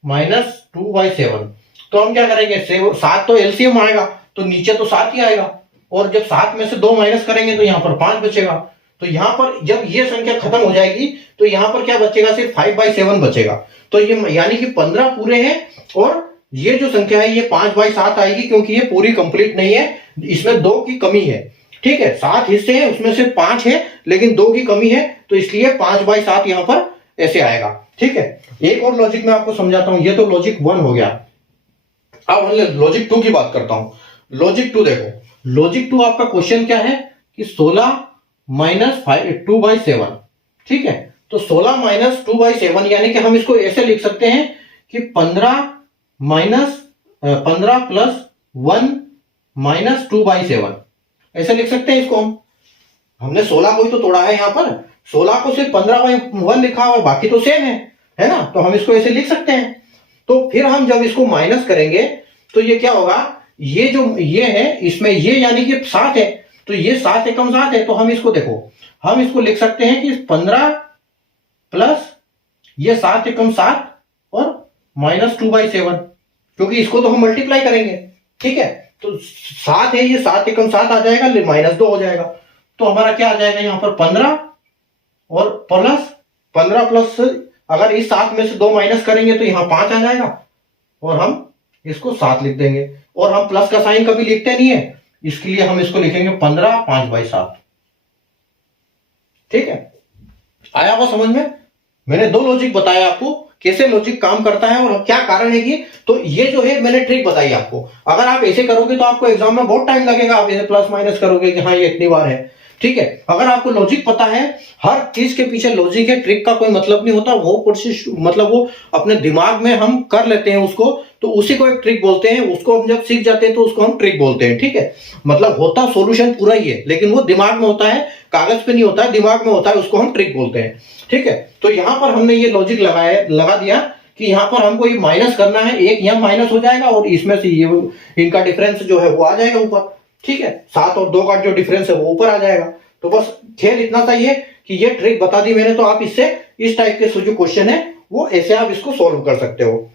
-2/7, तो हम क्या करेंगे, 7 तो एलसीएम आएगा, तो नीचे तो 7 ही आएगा, और जब 7 में से 2 माइनस करेंगे तो यहां पर 5 बचेगा। तो यहां पर जब ये संख्या खत्म हो जाएगी तो यहां पर क्या बचेगा, सिर्फ 5/7 बचेगा। तो ये यानी कि 15 पूरे हैं, और ये जो संख्या है ये 5/7 आएगी, क्योंकि ये पूरी कंप्लीट नहीं है, इसमें 2 की कमी है, ठीक है। 7 हिस्से हैं उसमें से 5 है, लेकिन 2 की कमी है, तो इसलिए 5/7 यहां पर ऐसे आएगा, ठीक है। एक और लॉजिक मैं आपको समझाता हूं, ये तो लॉजिक 1 हो गया। अब हम लॉजिक 2 की बात करता हूं। लॉजिक 2 देखो, लॉजिक 2 आपका क्वेश्चन क्या है कि 16 -2/7, ठीक है। तो 16 -2/7 यानी कि हम इसको ऐसे लिख सकते हैं कि 15 माइनस 15 प्लस 1 माइनस 2/7, ऐसे लिख सकते हैं इसको हम। हमने 16 को ही तो तोड़ा है यहाँ पर, 16 को सिर्फ 15/1 लिखा हुआ है, बाकी तो सेम है ना, तो हम इसको ऐसे लिख सकते हैं। तो फिर हम जब इसको माइनस करेंगे तो ये क्या होगा, ये जो ये है इसमें ये यानी कि 7 है, तो ये 7 एकम 7 है, तो हम इसको देखो, हम इसको लिख सकते हैं कि 15 प्लस ये 7 एकम 7 और माइनस 2/7, क्योंकि इसको तो हम मल्टीप्लाई करेंगे, ठीक है। तो 7 है, ये 7 एकम 7 आ जाएगा, -2 हो जाएगा, तो हमारा क्या आ जाएगा यहाँ पर 15 और प्लस 15 प्लस, अगर इस 7 में से 2 माइनस करेंगे तो यहाँ 5 आ जाएगा, और हम इसको 7 लिख देंगे। और हम प्लस का साइन कभी लिखते नहीं है, इसके लिए हम इसको लिखेंगे 15 5/7, ठीक है। आया वो समझ में? मैंने 2 लॉजिक बताया आपको, कैसे लॉजिक काम करता है और क्या कारण है कि, तो ये जो है मैंने ट्रिक बताई आपको। अगर आप ऐसे करोगे तो आपको एग्जाम में बहुत टाइम लगेगा, आप ऐसे प्लस माइनस करोगे कि हाँ ये इतनी बार है, ठीक है। अगर आपको लॉजिक पता है, हर चीज के पीछे लॉजिक है, ट्रिक का कोई मतलब नहीं होता, वो कोशिश मतलब वो अपने दिमाग में हम कर लेते हैं उसको, तो उसी को एक ट्रिक बोलते हैं। उसको हम जब सीख जाते हैं तो उसको हम ट्रिक बोलते हैं, ठीक है। मतलब होता सॉल्यूशन पूरा ही है, लेकिन वो दिमाग में होता है, कागज पे नहीं होता है, दिमाग में होता है, उसको हम ट्रिक बोलते हैं, ठीक है। तो यहां पर हमने ये लॉजिक लगा दिया कि यहां पर हमको ये माइनस करना है, एक यहां माइनस हो जाएगा और इसमें से ये इनका डिफरेंस जो है वो आ जाएगा ऊपर, ठीक है। 7 और 2 का जो डिफरेंस है वो ऊपर आ जाएगा। तो बस खेल इतना सा ही है कि ये ट्रिक बता दी मैंने, तो आप इससे इस टाइप के जो क्वेश्चन है वो ऐसे आप इसको सॉल्व कर सकते हो,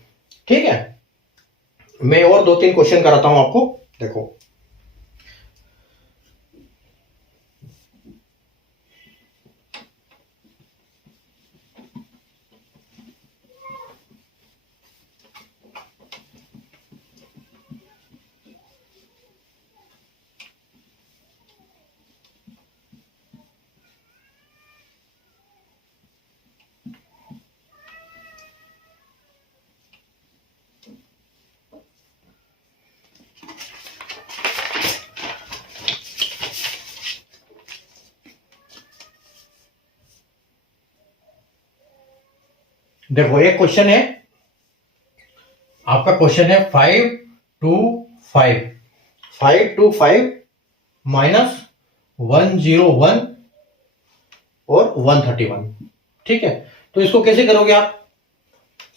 ठीक है। मैं और 2-3 क्वेश्चन कराता हूं आपको, देखो। देखो एक क्वेश्चन है आपका, क्वेश्चन है 5 to 5 माइनस 101 और 131, ठीक है। तो इसको कैसे करोगे आप?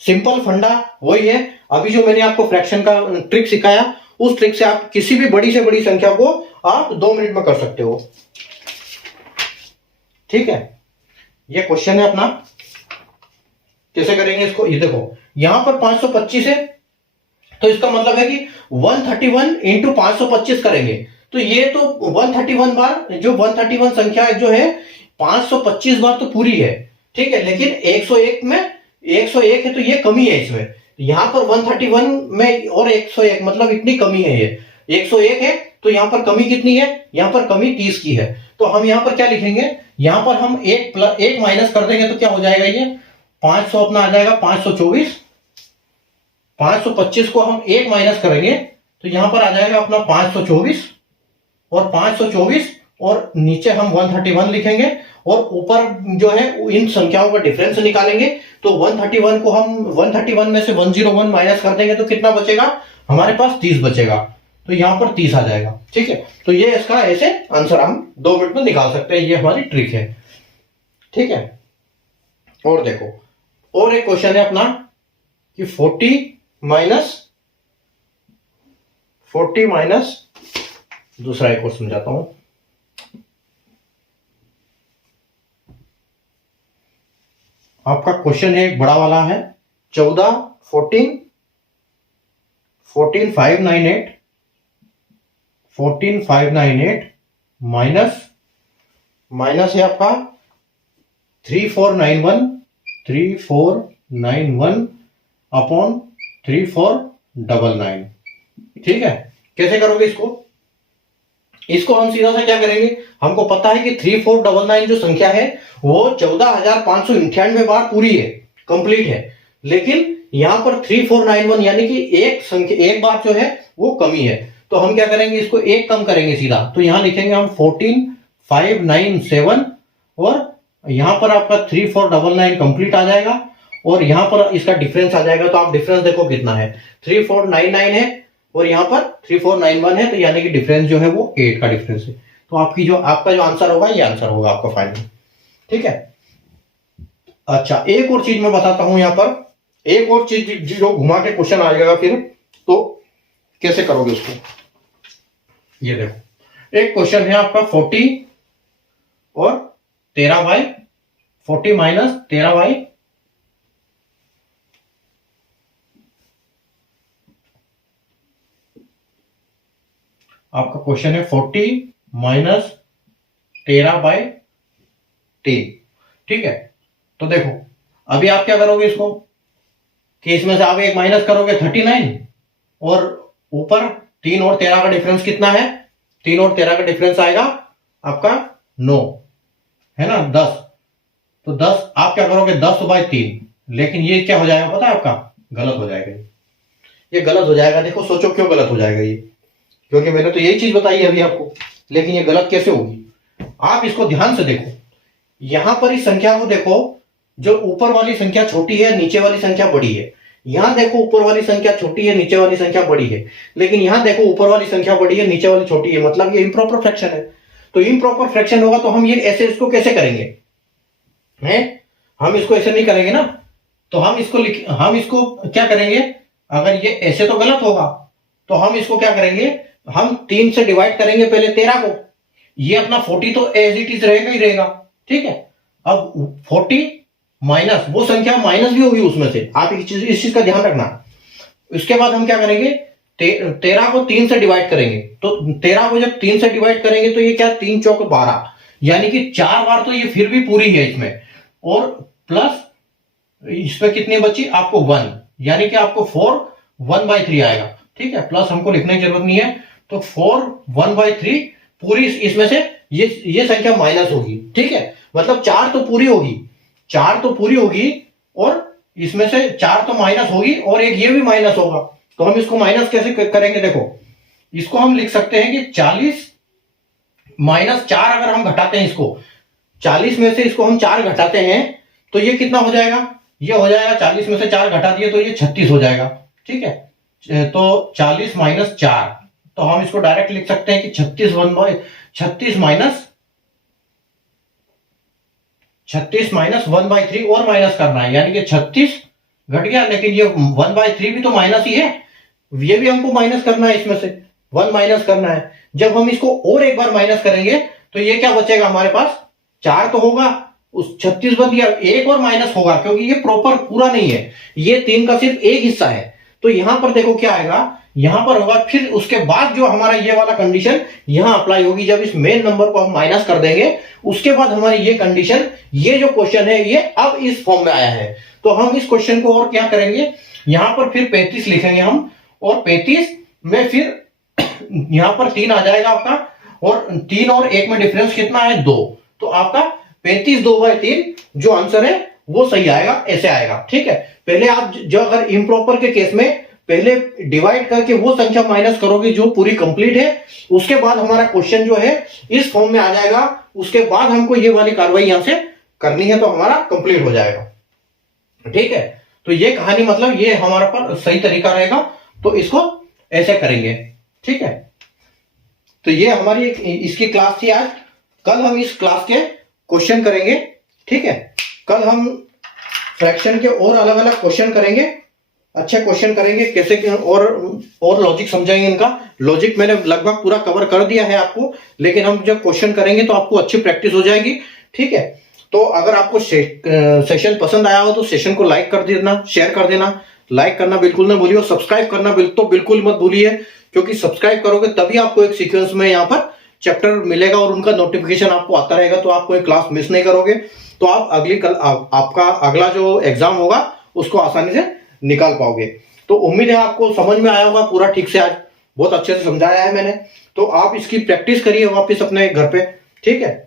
सिंपल फंडा वही है, अभी जो मैंने आपको फ्रैक्शन का ट्रिक सिखाया, उस ट्रिक से आप किसी भी बड़ी से बड़ी संख्या को आप 2 मिनट में कर सकते हो, ठीक है। ये क्वेश्चन है अपना, कैसे करेंगे इसको, ये देखो यहां पर 525 है, तो इसका मतलब है कि 131 इंटू 525 करेंगे, तो ये तो 131 बार, जो 131 संख्या जो है 525 बार तो पूरी है, ठीक है। लेकिन 101 में 101 है तो ये कमी है इसमें, यहां पर 131 में और 101 मतलब इतनी कमी है, ये 101 है तो यहां पर कमी कितनी है, यहां पर कमी 30 की है। तो हम यहां पर क्या लिखेंगे, यहां पर हम एक माइनस कर देंगे तो क्या हो जाएगा, ये 500 अपना आ जाएगा 524, 525 को हम 1 माइनस करेंगे तो यहां पर आ जाएगा अपना 524, और 524 और नीचे हम 131 लिखेंगे, और ऊपर जो है इन संख्याओं का डिफरेंस निकालेंगे। तो 131 को हम 131 में से 101 माइनस कर देंगे तो कितना बचेगा, हमारे पास 30 बचेगा, तो यहां पर 30 आ जाएगा, ठीक है। तो ये इसका ऐसे आंसर हम 2 मिनट में निकाल सकते हैं, ये हमारी ट्रिक है, ठीक है। और देखो और एक क्वेश्चन है अपना कि 40 माइनस दूसरा एक और समझाता हूं। आपका क्वेश्चन है एक बड़ा वाला है, 14 598 माइनस है आपका 3491 अपॉन 3499, ठीक है। कैसे करोगे इसको हम सीधा सा क्या करेंगे, हमको पता है कि 3499 जो संख्या है वो 14,598 बार पूरी है, कंप्लीट है, लेकिन यहां पर 3491 यानी कि एक बार जो है वो कमी है, तो हम क्या करेंगे, इसको एक कम करेंगे सीधा, तो यहां लिखेंगे हम 14597, और यहां पर आपका 3499 कंप्लीट आ जाएगा, और यहाँ पर इसका डिफरेंस आ जाएगा। तो आप डिफरेंस देखो कितना है, 3499 है और यहाँ पर 3491 है, तो यानी कि डिफरेंस जो है वो 8 का डिफरेंस है। तो आपका जो आंसर होगा ये आंसर होगा आपका फाइनल। ठीक है। अच्छा, एक और चीज मैं बताता हूं यहाँ पर, एक और चीज जो घुमा के क्वेश्चन आ जाएगा फिर, तो कैसे करोगे उसको। ये देखो, एक क्वेश्चन है आपका 40 और 13 40 माइनस 13 आपका क्वेश्चन है 40 माइनस 13/10। ठीक है। तो देखो अभी आप क्या करोगे इसको, कि इसमें से आप एक माइनस करोगे 39, और ऊपर 3 और 13 का डिफरेंस कितना है, 3 और 13 का डिफरेंस आएगा आपका 9, है ना, 10। तो 10 आप क्या करोगे 10/3, लेकिन ये क्या हो जाएगा पता है आपका, गलत हो जाएगा। ये गलत हो जाएगा। देखो सोचो क्यों गलत हो जाएगा ये, क्योंकि मैंने तो यही चीज बताई है अभी आपको, लेकिन ये गलत कैसे होगी। आप इसको ध्यान से देखो, यहां पर इस संख्या को देखो, जो ऊपर वाली संख्या छोटी है, नीचे वाली संख्या बड़ी है। यहां देखो ऊपर वाली संख्या छोटी है, नीचे वाली संख्या बड़ी है, लेकिन यहां देखो ऊपर वाली संख्या बड़ी है, नीचे वाली छोटी है, मतलब ये इम्प्रॉपर फ्रैक्शन है। तो इम्प्रॉपर फ्रैक्शन होगा तो हम ये ऐसे इसको कैसे करेंगे, हैं, हम इसको ऐसे नहीं करेंगे ना। तो हम इसको क्या करेंगे, अगर ये ऐसे तो गलत होगा, तो हम इसको क्या करेंगे, हम 3 से डिवाइड करेंगे पहले 13 को, ये अपना 40 तो एज इट इज रहेगा ही रहेगा। ठीक है। अब 40 माइनस वो संख्या माइनस भी होगी उसमें से, आप इस चीज का ध्यान रखना। इसके बाद हम क्या करेंगे, 13 को 3 से डिवाइड करेंगे। तो 13 को जब 3 से डिवाइड करेंगे तो ये क्या, 3 चौक 12, यानी कि 4 बार तो ये फिर भी पूरी है इसमें, और प्लस इसमें कितनी बची आपको 1, यानी कि आपको 4 1/3 आएगा। ठीक है। प्लस हमको लिखने की जरूरत नहीं है, तो 4 1/3 पूरी इसमें से ये संख्या माइनस होगी। ठीक है। मतलब 4 तो पूरी होगी, 4 तो पूरी होगी, और इसमें से 4 तो माइनस होगी, और एक ये भी माइनस होगा। तो हम इसको माइनस कैसे करेंगे, देखो इसको हम लिख सकते हैं कि 40 माइनस 4, अगर हम घटाते हैं इसको 40 में से, इसको हम 4 घटाते हैं तो ये कितना हो जाएगा, ये हो जाएगा 40 में से 4 घटा दिए तो ये 36 हो जाएगा। ठीक है। तो 40 माइनस 4, तो हम इसको डायरेक्ट लिख सकते हैं कि 36 माइनस 1/3 और माइनस करना है, यानी कि 36 घट गया, लेकिन ये 1/3 भी तो माइनस ही है, ये भी हमको माइनस करना है, इसमें से 1 माइनस करना है। जब हम इसको और एक बार माइनस करेंगे तो ये क्या बचेगा हमारे पास, 4 तो होगा, उस 36 बच गया, एक और माइनस होगा, क्योंकि ये प्रॉपर पूरा नहीं है, ये 3 का सिर्फ एक हिस्सा है। तो यहां पर देखो क्या आएगा, यहां पर होगा, फिर उसके बाद जो हमारा ये वाला कंडीशन यहां अप्लाई होगी, जब इस मेन नंबर को हम माइनस कर देंगे, उसके बाद हमारी ये कंडीशन, ये जो क्वेश्चन है ये अब इस फॉर्म में आया है। तो हम इस क्वेश्चन को और क्या करेंगे, यहां पर फिर 35 लिखेंगे हम, और 35 में फिर यहां पर 3 आ जाएगा आपका, और 3 और 1 में डिफरेंस कितना है, 2। तो आपका 35 2/3 जो आंसर है वो सही आएगा, ऐसे आएगा। ठीक है। पहले आप जो अगर इम्प्रॉपर के केस में पहले डिवाइड करके वो संख्या माइनस करोगे जो पूरी कंप्लीट है, उसके बाद हमारा क्वेश्चन जो है इस फॉर्म में आ जाएगा, उसके बाद हमको ये वाली कार्रवाई यहां से करनी है, तो हमारा कंप्लीट हो जाएगा। ठीक है। तो ये कहानी, मतलब ये हमारा पर सही तरीका रहेगा, तो इसको ऐसे करेंगे। ठीक है। तो ये हमारी इसकी क्लास थी आज। कल हम इस क्लास के क्वेश्चन करेंगे। ठीक है। कल हम फ्रैक्शन के और अलग अलग क्वेश्चन करेंगे, अच्छे क्वेश्चन करेंगे, कैसे और लॉजिक समझाएंगे। इनका लॉजिक मैंने लगभग पूरा कवर कर दिया है आपको, लेकिन हम जब क्वेश्चन करेंगे तो आपको अच्छी प्रैक्टिस हो जाएगी। ठीक है। तो अगर आपको सेशन पसंद आया हो तो सेशन को लाइक कर देना, शेयर कर देना, लाइक करना बिल्कुल ना भूलिए, सब्सक्राइब करना बिल्कुल मत भूलिए, क्योंकि सब्सक्राइब करोगे तभी आपको एक सीक्वेंस में यहाँ पर चैप्टर मिलेगा और उनका नोटिफिकेशन आपको आता रहेगा, तो आप कोई क्लास मिस नहीं करोगे। तो आप आपका अगला जो एग्जाम होगा उसको आसानी से निकाल पाओगे। तो उम्मीद है आपको समझ में आया होगा पूरा ठीक से, आज बहुत अच्छे से समझाया है मैंने। तो आप इसकी प्रैक्टिस करिए वापस अपने घर पे। ठीक है।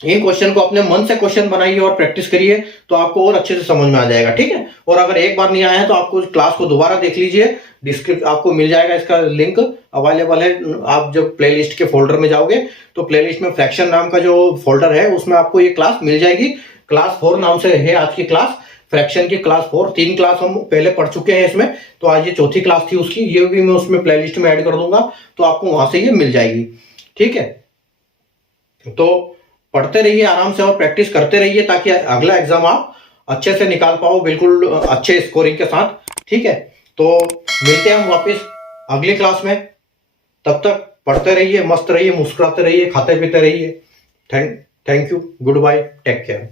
इन क्वेश्चन को अपने मन से क्वेश्चन बनाइए और प्रैक्टिस करिए, तो आपको और अच्छे से समझ में आ जाएगा। ठीक है। और अगर एक बार नहीं आया है तो आपको क्लास को दोबारा देख लीजिए, डिस्क्रिप्शन आपको मिल जाएगा, इसका लिंक अवेलेबल है। आप जब प्लेलिस्ट के फोल्डर में जाओगे तो प्लेलिस्ट में फ्रैक्शन नाम का जो फोल्डर है उसमें आपको ये क्लास मिल जाएगी। क्लास 4 नाम से है आज की क्लास, फ्रैक्शन की क्लास 4, 3 क्लास हम पहले पढ़ चुके हैं इसमें, तो आज ये चौथी क्लास थी उसकी, ये भी मैं उसमें प्लेलिस्ट में ऐड कर दूंगा, तो आपको वहां से ये मिल जाएगी। ठीक है, तो पढ़ते रहिए आराम से और प्रैक्टिस करते रहिए ताकि अगला एग्जाम आप अच्छे से निकाल पाओ, बिल्कुल अच्छे स्कोरिंग के साथ। ठीक है, तो मिलते हैं हम वापस अगली क्लास में। तब तक पढ़ते रहिए, मस्त रहिए, मुस्कुराते रहिए, खाते पीते रहिए। Thank you, goodbye, take care.